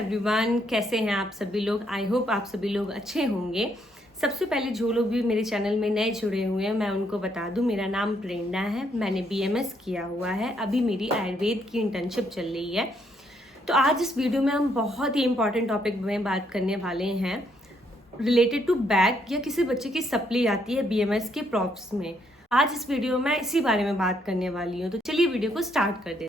Everyone, कैसे हैं आप सभी लोग। आई होप आप सभी लोग अच्छे होंगे। सबसे पहले जो लोग भी मेरे चैनल में नए जुड़े हुए हैं, मैं उनको बता दूं, मेरा नाम प्रेरणा है। मैंने BMS किया हुआ है। अभी मेरी आयुर्वेद की इंटर्नशिप चल रही है। तो आज इस वीडियो में हम बहुत ही इंपॉर्टेंट टॉपिक में बात करने वाले हैं रिलेटेड टू बैग या किसी बच्चे की सप्ली आती है BMS के प्रॉप्स में। आज इस वीडियो में इसी बारे में बात करने वाली हूँ। तो चलिए वीडियो को स्टार्ट कर देते हैं।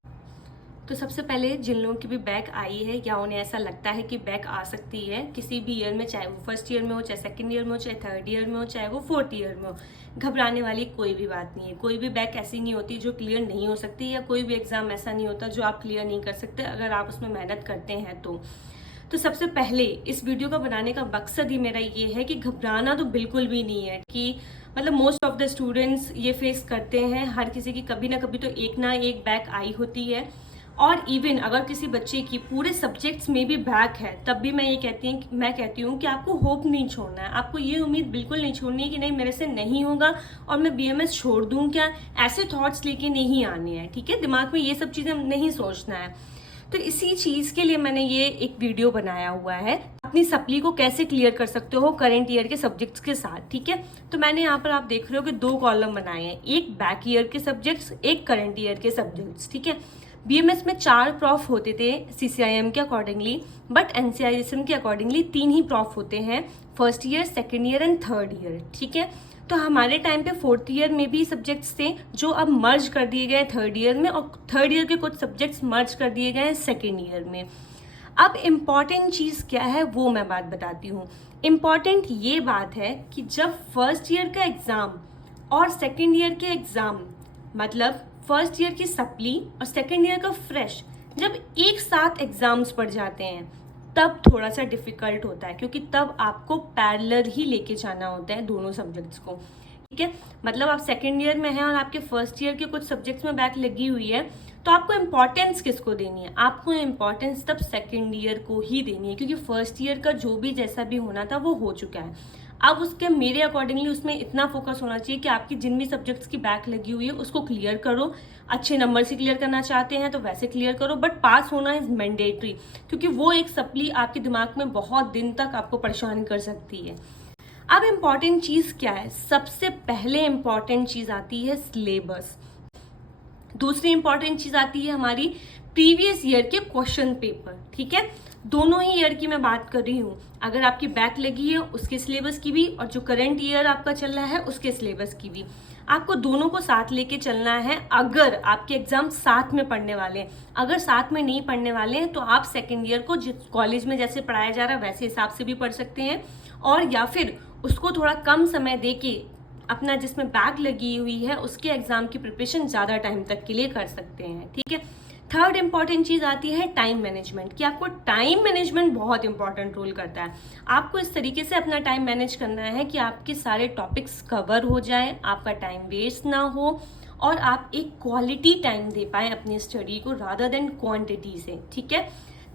तो सबसे पहले जिन लोगों की भी बैक आई है या उन्हें ऐसा लगता है कि बैक आ सकती है किसी भी ईयर में, चाहे वो फर्स्ट ईयर में हो, चाहे सेकंड ईयर में हो, चाहे थर्ड ईयर में हो, चाहे वो फोर्थ ईयर में हो, घबराने वाली कोई भी बात नहीं है। कोई भी बैक ऐसी नहीं होती जो क्लियर नहीं हो सकती, या कोई भी एग्जाम ऐसा नहीं होता जो आप क्लियर नहीं कर सकते अगर आप उसमें मेहनत करते हैं तो सबसे पहले इस वीडियो का बनाने का मकसद ही मेरा ये है कि घबराना तो बिल्कुल भी नहीं है। कि मतलब मोस्ट ऑफ द स्टूडेंट्स ये फेस करते हैं, हर किसी की कभी ना कभी तो एक ना एक बैक आई होती है। और इवन अगर किसी बच्चे की पूरे सब्जेक्ट्स में भी बैक है, तब भी मैं कहती हूँ कि आपको होप नहीं छोड़ना है। आपको ये उम्मीद बिल्कुल नहीं छोड़नी है कि नहीं मेरे से नहीं होगा और मैं BMS छोड़ दूँ क्या, ऐसे थॉट्स लेके नहीं आने हैं। ठीक है, दिमाग में ये सब चीज़ें नहीं सोचना है। तो इसी चीज़ के लिए मैंने ये एक वीडियो बनाया हुआ है, अपनी सप्ली को कैसे क्लियर कर सकते हो करंट ईयर के सब्जेक्ट्स के साथ। ठीक है, तो मैंने यहाँ पर आप देख रहे हो कि 2 कॉलम बनाए हैं, एक बैक ईयर के सब्जेक्ट्स, एक करंट ईयर के सब्जेक्ट्स। ठीक है, BMS में 4 प्रॉफ होते थे CCIM के अकॉर्डिंगली, बट NCISM के अकॉर्डिंगली 3 ही प्रॉफ होते हैं, first year, second year and third year. ठीक है, तो हमारे टाइम पे फोर्थ ईयर में भी सब्जेक्ट्स थे जो अब मर्ज कर दिए गए थर्ड ईयर में, और थर्ड ईयर के कुछ सब्जेक्ट्स मर्ज कर दिए गए सेकेंड ईयर में। अब इम्पॉर्टेंट चीज़ क्या है वो मैं बात बताती हूँ। इम्पॉर्टेंट ये बात है कि जब फर्स्ट ईयर का एग्ज़ाम और सेकेंड ईयर के एग्ज़ाम, मतलब फर्स्ट ईयर की सप्ली और सेकेंड ईयर का फ्रेश, जब एक साथ एग्जाम्स पड़ जाते हैं तब थोड़ा सा डिफिकल्ट होता है, क्योंकि तब आपको पैरेलल ही लेके जाना होता है दोनों सब्जेक्ट्स को। ठीक है, मतलब आप सेकेंड ईयर में हैं और आपके फर्स्ट ईयर के कुछ सब्जेक्ट्स में बैक लगी हुई है, तो आपको इम्पोर्टेंस किसको देनी है? आपको इम्पोर्टेंस तब सेकेंड ईयर को ही देनी है, क्योंकि फर्स्ट ईयर का जो भी जैसा भी होना था वो हो चुका है। अब उसके मेरे अकॉर्डिंगली उसमें इतना फोकस होना चाहिए कि आपकी जिन भी सब्जेक्ट्स की बैक लगी हुई है उसको क्लियर करो। अच्छे नंबर से क्लियर करना चाहते हैं तो वैसे क्लियर करो, बट पास होना इज मैंडेटरी, क्योंकि वो एक सप्ली आपके दिमाग में बहुत दिन तक आपको परेशान कर सकती है। अब इम्पॉर्टेंट चीज़ क्या है? सबसे पहले इम्पॉर्टेंट चीज़ आती है सिलेबस। दूसरी इंपॉर्टेंट चीज़ आती है हमारी प्रीवियस ईयर के क्वेश्चन पेपर। ठीक है, दोनों ही ईयर की मैं बात कर रही हूँ। अगर आपकी बैक लगी है उसके सिलेबस की भी, और जो करंट ईयर आपका चल रहा है उसके सिलेबस की भी, आपको दोनों को साथ लेके चलना है। अगर आपके एग्जाम साथ में पढ़ने वाले हैं, अगर साथ में नहीं पढ़ने वाले हैं तो आप सेकेंड ईयर को जिस कॉलेज में जैसे पढ़ाया जा रहा है वैसे हिसाब से भी पढ़ सकते हैं, और या फिर उसको थोड़ा कम समय दे के अपना जिसमें बैक लगी हुई है उसके एग्जाम की प्रिपरेशन ज़्यादा टाइम तक के लिए कर सकते हैं। ठीक है, थर्ड इंपॉर्टेंट चीज़ आती है टाइम मैनेजमेंट, कि आपको टाइम मैनेजमेंट बहुत इंपॉर्टेंट रोल करता है। आपको इस तरीके से अपना टाइम मैनेज करना है कि आपके सारे टॉपिक्स कवर हो जाए, आपका टाइम वेस्ट ना हो, और आप एक क्वालिटी टाइम दे पाए अपनी स्टडी को रादर देन क्वांटिटी से। ठीक है,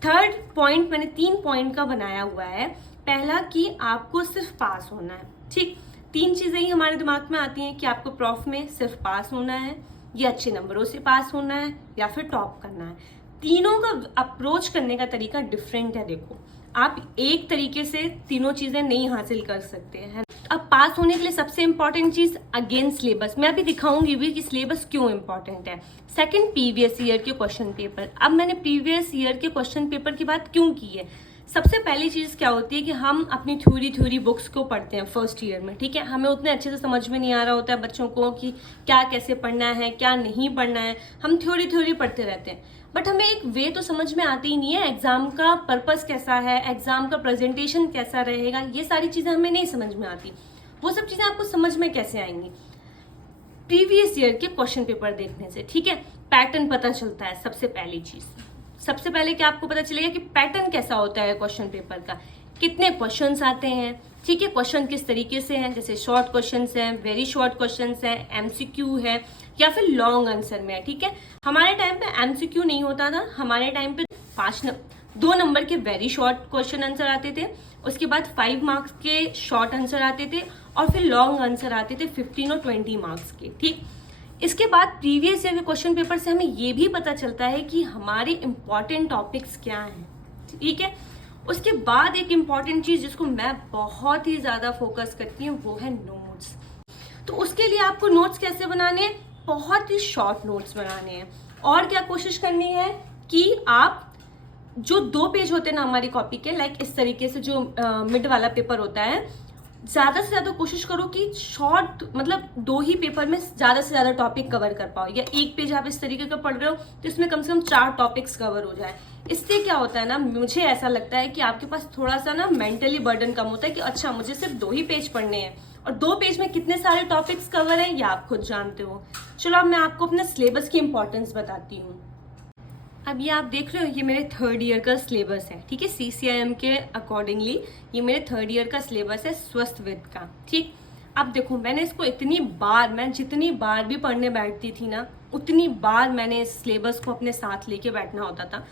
थर्ड पॉइंट मैंने 3 पॉइंट का बनाया हुआ है। पहला कि आपको सिर्फ पास होना है। ठीक, 3 चीज़ें ही हमारे दिमाग में आती हैं कि आपको प्रॉफ में सिर्फ पास होना है, या अच्छे नंबरों से पास होना है, या फिर टॉप करना है। तीनों का अप्रोच करने का तरीका डिफरेंट है। देखो, आप एक तरीके से तीनों चीज़ें नहीं हासिल कर सकते हैं। अब पास होने के लिए सबसे इंपॉर्टेंट चीज़ अगेन सिलेबस। मैं अभी दिखाऊंगी भी कि सिलेबस क्यों इंपॉर्टेंट है। सेकंड, प्रीवियस ईयर के क्वेश्चन पेपर। अब मैंने प्रीवियस ईयर के क्वेश्चन पेपर की बात क्यों की है? सबसे पहली चीज़ क्या होती है कि हम अपनी थ्योरी बुक्स को पढ़ते हैं फर्स्ट ईयर में। ठीक है, हमें उतने अच्छे से समझ में नहीं आ रहा होता है बच्चों को कि क्या कैसे पढ़ना है, क्या नहीं पढ़ना है। हम थ्योरी पढ़ते रहते हैं, बट हमें एक वे तो समझ में आती ही नहीं है। एग्जाम का पर्पस कैसा है, एग्जाम का प्रेजेंटेशन कैसा रहेगा, ये सारी चीज़ें हमें नहीं समझ में आती। वो सब चीज़ें आपको समझ में कैसे आएंगी? प्रीवियस ईयर के क्वेश्चन पेपर देखने से। ठीक है, पैटर्न पता चलता है। सबसे पहली चीज़, सबसे पहले क्या आपको पता चलेगा कि पैटर्न कैसा होता है क्वेश्चन पेपर का, कितने क्वेश्चंस आते हैं। ठीक है, क्वेश्चन किस तरीके से हैं, जैसे शॉर्ट क्वेश्चंस हैं, वेरी शॉर्ट क्वेश्चंस हैं, MCQ है, या फिर लॉन्ग आंसर में है। ठीक है, हमारे टाइम पे MCQ नहीं होता था। हमारे टाइम पे 2 नंबर के वेरी शॉर्ट क्वेश्चन आंसर आते थे, उसके बाद 5 मार्क्स के शॉर्ट आंसर आते थे, और फिर लॉन्ग आंसर आते थे 15 और 20 मार्क्स के। ठीक, इसके बाद प्रीवियस ईयर के क्वेश्चन पेपर से हमें ये भी पता चलता है कि हमारे इम्पॉर्टेंट टॉपिक्स क्या हैं। ठीक है। उसके बाद एक इम्पॉर्टेंट चीज जिसको मैं बहुत ही ज्यादा फोकस करती हूँ वो है नोट्स। तो उसके लिए आपको नोट्स कैसे बनाने हैं, बहुत ही शॉर्ट नोट्स बनाने हैं। और क्या कोशिश करनी है कि आप जो 2 पेज होते हैं ना हमारी कॉपी के, लाइक इस तरीके से जो मिड वाला पेपर होता है, ज्यादा से ज्यादा कोशिश करो कि शॉर्ट मतलब 2 ही पेपर में ज्यादा से ज्यादा टॉपिक कवर कर पाओ। या 1 पेज आप इस तरीके का पढ़ रहे हो तो इसमें कम से कम 4 टॉपिक्स कवर हो जाए। इससे क्या होता है ना, मुझे ऐसा लगता है कि आपके पास थोड़ा सा ना मेंटली बर्डन कम होता है कि अच्छा मुझे सिर्फ 2 ही पेज पढ़ने हैं, और 2 पेज में कितने सारे टॉपिक्स कवर हैं ये आप खुद जानते हो। चलो अब मैं आपको अपने सिलेबस की इंपॉर्टेंस बताती हूँ। अब ये आप देख रहे हो, ये मेरे 3rd ईयर का सिलेबस है, ठीक है। CCIM के अकॉर्डिंगली ये मेरे 3rd ईयर का सिलेबस है स्वास्थ्यविद का, ठीक। अब देखो मैंने इसको इतनी बार, मैं जितनी बार भी पढ़ने बैठती थी ना उतनी बार मैंने इस सिलेबस को अपने साथ लेके बैठना होता था,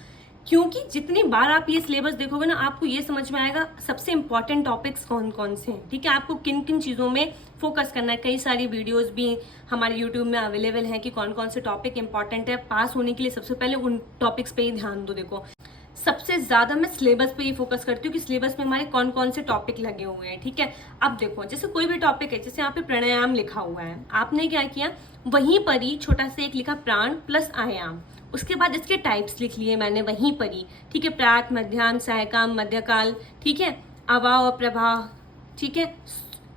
क्योंकि जितनी बार आप ये सिलेबस देखोगे ना आपको ये समझ में आएगा सबसे इंपॉर्टेंट टॉपिक्स कौन कौन से हैं, ठीक है। आपको किन किन चीज़ों में फोकस करना है। कई सारी वीडियोस भी हमारे यूट्यूब में अवेलेबल हैं कि कौन कौन से टॉपिक इंपॉर्टेंट है। पास होने के लिए सबसे पहले उन टॉपिक्स पे ही ध्यान दो। देखो सबसे ज्यादा मैं सिलेबस पे ही फोकस करती हूँ कि सिलेबस में हमारे कौन कौन से टॉपिक लगे हुए हैं, ठीक है। अब देखो जैसे कोई भी टॉपिक है, जैसे यहाँ पे प्राणायाम लिखा हुआ है, आपने क्या किया वहीं पर ही छोटा सा एक लिखा प्राण प्लस आयाम, उसके बाद इसके टाइप्स लिख लिए मैंने वहीं पर ही, ठीक है। प्रात, मध्याह्न, सायकाम, मध्यकाल, ठीक है। अभाव, प्रभाव, ठीक है।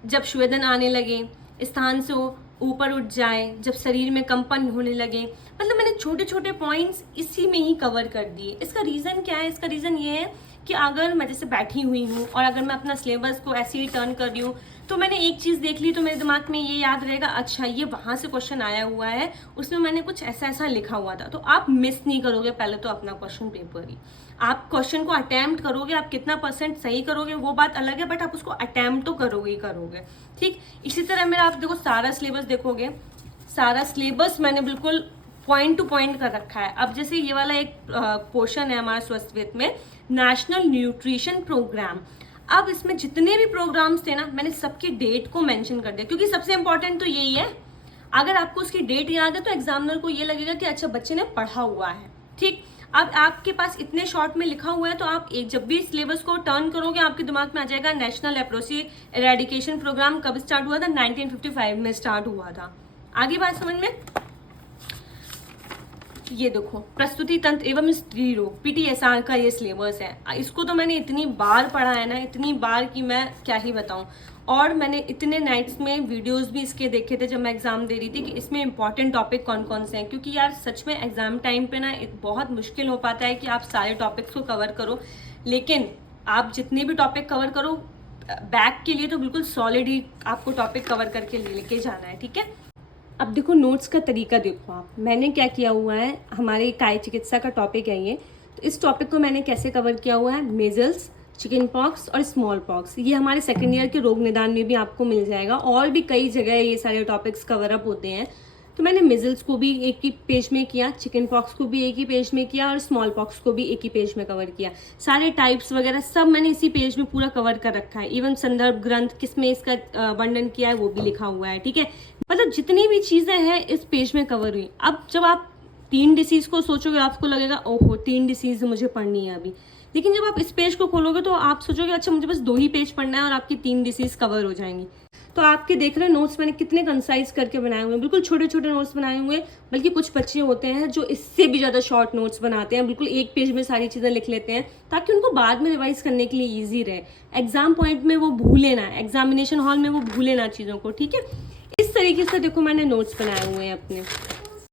जब स्वेदन आने लगे, स्थान से ऊपर उठ जाए, जब शरीर में कंपन होने लगे, मतलब मैंने छोटे छोटे पॉइंट्स इसी में ही कवर कर दिए। इसका रीज़न क्या है, इसका रीज़न ये है कि अगर मैं जैसे बैठी हुई हूँ और अगर मैं अपना सिलेबस को ऐसे ही टर्न कर रही हूँ तो मैंने एक चीज़ देख ली तो मेरे दिमाग में ये याद रहेगा, अच्छा ये वहाँ से क्वेश्चन आया हुआ है, उसमें मैंने कुछ ऐसा ऐसा लिखा हुआ था। तो आप मिस नहीं करोगे पहले तो अपना क्वेश्चन पेपर ही, आप क्वेश्चन को अटेम्प्ट करोगे। आप कितना % सही करोगे वो बात अलग है, बट आप उसको अटेम्प्ट तो करोगे ही करोगे, ठीक। इसी तरह मेरा आप देखो सारा सिलेबस देखोगे, सारा सिलेबस मैंने बिल्कुल पॉइंट टू पॉइंट कर रखा है। अब जैसे ये वाला एक पोर्शन है हमारा स्वास्थ्यविद में, नेशनल न्यूट्रिशन प्रोग्राम। अब इसमें जितने भी प्रोग्राम्स थे ना मैंने सबकी डेट को मेंशन कर दिया, क्योंकि सबसे इंपॉर्टेंट तो यही है। अगर आपको उसकी डेट याद है तो एग्जामिनर को ये लगेगा कि अच्छा बच्चे ने पढ़ा हुआ है, ठीक। अब आपके पास इतने शॉर्ट में लिखा हुआ है तो आप एक जब भी सिलेबस को टर्न करोगे आपके दिमाग में आ जाएगा नेशनल लेप्रोसी एरेडिकेशन प्रोग्राम कब स्टार्ट हुआ था, 1955 में स्टार्ट हुआ था। आगे बात समझ में। ये देखो प्रस्तुति तंत्र एवं स्त्री रोग, PTSR का ये सिलेबस है। इसको तो मैंने इतनी बार पढ़ा है ना, इतनी बार कि मैं क्या ही बताऊं। और मैंने इतने नाइट्स में वीडियोस भी इसके देखे थे जब मैं एग्जाम दे रही थी कि इसमें इंपॉर्टेंट टॉपिक कौन कौन से हैं, क्योंकि यार सच में एग्जाम टाइम पे ना बहुत मुश्किल हो पाता है कि आप सारे टॉपिक्स को कवर करो। लेकिन आप जितने भी टॉपिक कवर करो बैक के लिए तो बिल्कुल सॉलिड ही आपको टॉपिक कवर करके लेके जाना है, ठीक है। अब देखो नोट्स का तरीका देखो आप, मैंने क्या किया हुआ है, हमारे काय चिकित्सा का टॉपिक है ये, तो इस टॉपिक को मैंने कैसे कवर किया हुआ है, मेजल्स, चिकन पॉक्स और स्मॉल पॉक्स। ये हमारे 2nd ईयर के रोग निदान में भी आपको मिल जाएगा, और भी कई जगह ये सारे टॉपिक्स कवर अप होते हैं। तो मैंने मेजल्स को भी एक ही पेज में किया, चिकन पॉक्स को भी एक ही पेज में किया और स्मॉल पॉक्स को भी एक ही पेज में कवर किया। सारे टाइप्स वगैरह सब मैंने इसी पेज में पूरा कवर कर रखा है। इवन संदर्भ ग्रंथ किसमें इसका वर्णन किया है वो भी लिखा हुआ है, ठीक है। मतलब जितनी भी चीजें हैं इस पेज में कवर हुई। अब जब आप 3 डिसीज को सोचोगे आपको लगेगा ओहो 3 डिसीज मुझे पढ़नी है अभी, लेकिन जब आप इस पेज को खोलोगे तो आप सोचोगे अच्छा मुझे बस 2 ही पेज पढ़ना है और आपकी 3 डिसीज कवर हो जाएंगी। तो आपके देख रहे नोट्स मैंने कितने कंसाइज करके बनाए हुए हैं, बिल्कुल छोटे छोटे नोट्स बनाए हुए हैं। बल्कि कुछ बच्चे होते हैं जो इससे भी ज़्यादा शॉर्ट नोट्स बनाते हैं, बिल्कुल एक पेज में सारी चीज़ें लिख लेते हैं ताकि उनको बाद में रिवाइज करने के लिए ईजी रहे। एग्जाम पॉइंट में वो भूले ना, एग्जामिनेशन हॉल में वो भूले ना चीज़ों को, ठीक है। इस तरीके से देखो मैंने नोट्स बनाए हुए हैं अपने।